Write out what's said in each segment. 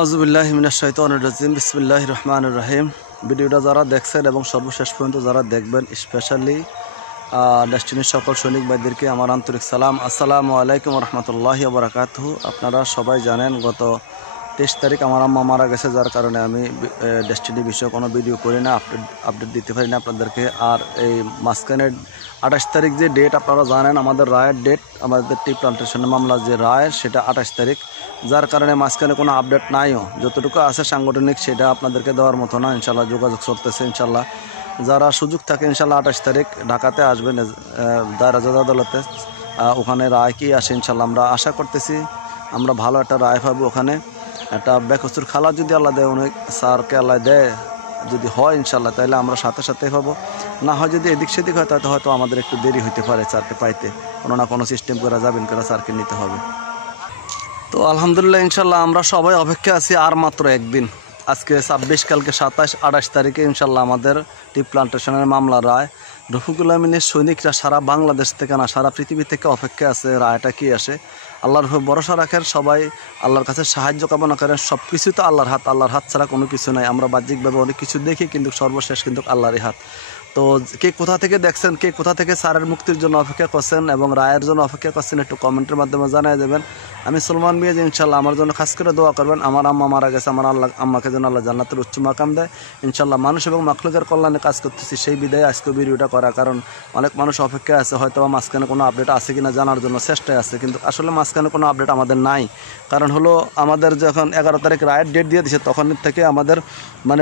আউযুবিল্লাহি মিনাশ শাইতানির রাজিম বিসমিল্লাহির রহমানির রহিম। ভিডিওটা যারা দেখছেন এবং সর্বশেষ পর্যন্ত যারা দেখবেন, স্পেশালি ডেস্টিনির সকল সৈনিক ভাইদেরকে আমার আন্তরিক সালাম। আসসালামু আলাইকুম রহমতুল্লাহি ওয়া বারাকাতুহু। আপনারা সবাই জানেন গত 23 তারিখ আমার আম্মা মারা গেছে, যার কারণে আমি ডেস্টিনি বিষয়ে কোনো ভিডিও করি না, আপডেট দিতে পারি না আপনাদেরকে। আর এই মাঝখানের 28 তারিখ যে ডেট আপনারা জানেন, আমাদের রায়ের ডেট, আমাদের টি প্লান্টেশনের মামলা যে রায়, সেটা 28 তারিখ, যার কারণে মাঝখানে কোনো আপডেট নাইও। যতটুকু আছে সাংগঠনিক সেটা আপনাদেরকে দেওয়ার মতো না। ইনশাল্লাহ যোগাযোগ চলতেছে। ইনশাল্লাহ যারা সুযোগ থাকে ইনশাল্লাহ 28 তারিখ ঢাকাতে আসবেন দায়রা জজ আদালতে, ওখানে রায় কি আসে ইনশাল্লাহ আমরা আশা করতেছি আমরা ভালো একটা রায় পাবো। ওখানে একটা বেকসুর খালা যদি আল্লাহ দেয়, অনেক স্যারকে আল্লাহ দেয়, যদি হয় ইনশাল্লাহ তাহলে আমরা সাথে সাথে পাবো। না হয় যদি এদিক সেদিক হয় তাহলে হয়তো আমাদের একটু দেরি হইতে পারে স্যারকে পাইতে, কোনো না কোনো সিস্টেম করে যাবেন করে স্যারকে নিতে হবে। তো আলহামদুলিল্লাহ ইনশাল্লাহ আমরা সবাই অপেক্ষা আছি আর মাত্র একদিন। আজকে 26, কালকে 27, 28 তারিখে ইনশাল্লাহ আমাদের টি প্লান্টেশনের মামলা রায়। রফিকুল আমিনের সৈনিকরা সারা বাংলাদেশ থেকে না, সারা পৃথিবী থেকে অপেক্ষা আছে রায়টা কি আসে। আল্লাহর ভরসা রাখেন সবাই, আল্লাহর কাছে সাহায্য কামনা করেন। সব কিছু তো আল্লাহর হাত ছাড়া কোনো কিছু নাই। আমরা বাহ্যিকভাবে অনেক কিছু দেখি, কিন্তু সর্বশেষ কিন্তু আল্লাহরই হাত। তো কে কোথা থেকে দেখছেন, কে কোথা থেকে স্যারের মুক্তির জন্য অপেক্ষা করছেন এবং রায়ের জন্য অপেক্ষা করছেন, একটু কমেন্টের মাধ্যমে জানিয়ে দেবেন। আমি সলমান মিয়া, ইনশাল্লাহ আমার জন্য খাস করে দোয়া করবেন। আমার আম্মা মারা গেছে, আমার আম্মাকে যেন আল্লাহ জান্নাতের উচ্চ মাকাম দেয়। ইনশাল্লাহ মানুষ এবং মাখলুকের কল্যাণে কাজ করতেছি, সেই বিদায় আজকে ভিডিওটা করা। কারণ অনেক মানুষ অপেক্ষা আছে, হয়তো মাঝখানে কোনো আপডেট আছে কিনা জানার জন্য চেষ্টায় আছে, কিন্তু আসলে মাঝখানে কোনো আপডেট আমাদের নাই। কারণ হলো আমাদের যখন 11 তারিখ রায়ের ডেট দিয়ে দিয়েছে, তখন থেকে আমাদের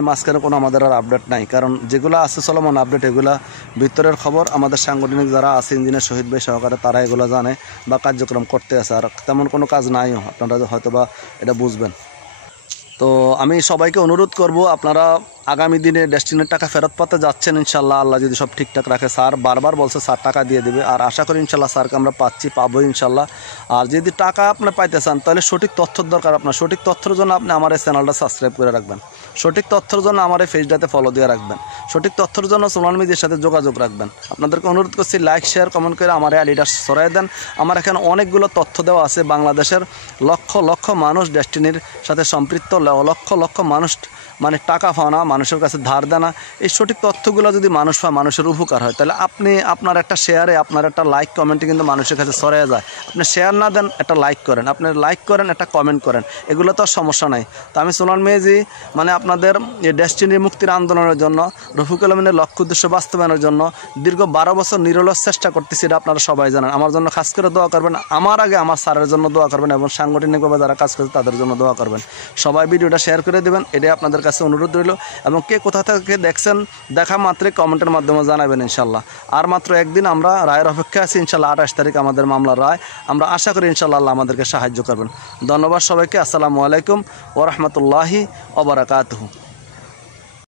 মাঝখানে কোনো আমাদের আর আপডেট নাই। কারণ যেগুলো আছে চলমান আপডেট, এগুলা ভিতরের খবর আমাদের সাংগঠনিক যারা আছে, ইঞ্জিনিয়ার শহীদ ভাই সহকারে, তারা এগুলো জানে বা কার্যক্রম করতে আছে। আর তেমন কোনো কাজ নাইও, আপনারা হয়তো বা এটা বুঝবেন। তো আমি সবাইকে অনুরোধ করব, আপনারা আগামী দিনে ডেস্টিনির টাকা ফেরত পাতে যাচ্ছেন ইনশাল্লাহ, আল্লাহ যদি সব ঠিকঠাক রাখে। স্যার বারবার বলছে স্যার টাকা দিয়ে দেবে, আর আশা করি ইনশাল্লাহ স্যারকে আমরা পাবো ইনশাল্লাহ। আর যদি টাকা আপনি পাইতে চান তাহলে সঠিক তথ্যর দরকার। আপনার সঠিক তথ্যের জন্য আপনি আমার এই চ্যানেলটা সাবস্ক্রাইব করে রাখবেন, সঠিক তথ্যের জন্য আমার এই পেজটাতে ফলো দিয়ে রাখবেন, সঠিক তথ্যের জন্য সোনাল মিডিয়ার সাথে যোগাযোগ রাখবেন। আপনাদেরকে অনুরোধ করছি লাইক শেয়ার কমেন্ট করে আমার এই আইডিটা ছড়াই দেন। আমার এখানে অনেকগুলো তথ্য দেওয়া আছে, বাংলাদেশের লক্ষ লক্ষ মানুষ ডেস্টিনির সাথে সম্পৃক্ত, লক্ষ লক্ষ মানুষ টাকা পাওয়া, মানুষের কাছে ধার দেনা, এই সঠিক তথ্যগুলো যদি মানুষ পায়, মানুষের উপকার হয়, তাহলে আপনি আপনার একটা শেয়ারে, আপনার একটা লাইক কমেন্টে কিন্তু মানুষের কাছে ছড়িয়ে যায়। আপনি শেয়ার না দেন, একটা লাইক করেন, আপনি লাইক করেন, একটা কমেন্ট করেন, এগুলো তো আর সমস্যা নাই। তো আমি সোনাল মেজি আপনাদের এই ডেস্টিনির মুক্তির আন্দোলনের জন্য, রফিকুল আমিনের লক্ষ্য উদ্দেশ্য বাস্তবায়নের জন্য দীর্ঘ 12 বছর নিরলস চেষ্টা করতেছি, এটা আপনারা সবাই জানেন। আমার জন্য খাস করে দোয়া করবেন, আমার আগে আমার স্যারের জন্য দোয়া করবেন এবং সাংগঠনিকভাবে যারা কাজ করছে তাদের জন্য দোয়া করবেন। সবাই ভিডিওটা শেয়ার করে দেবেন, এটাই আপনাদের কাছে অনুরোধ রইল। এবং কে কোথা থেকে দেখছেন দেখা মাত্রই কমেন্টের মাধ্যমে জানাবেন ইনশাল্লাহ। আর মাত্র একদিন আমরা রায়ের অপেক্ষা আছি ইনশাল্লাহ। 28 তারিখ আমাদের মামলার রায়, আমরা আশা করি ইনশাল্লাহ আল্লাহ আমাদেরকে সাহায্য করবেন। ধন্যবাদ সবাইকে। আসসালামু আলাইকুম ওয়া রাহমাতুল্লাহি ওয়া বারাকাতুহু।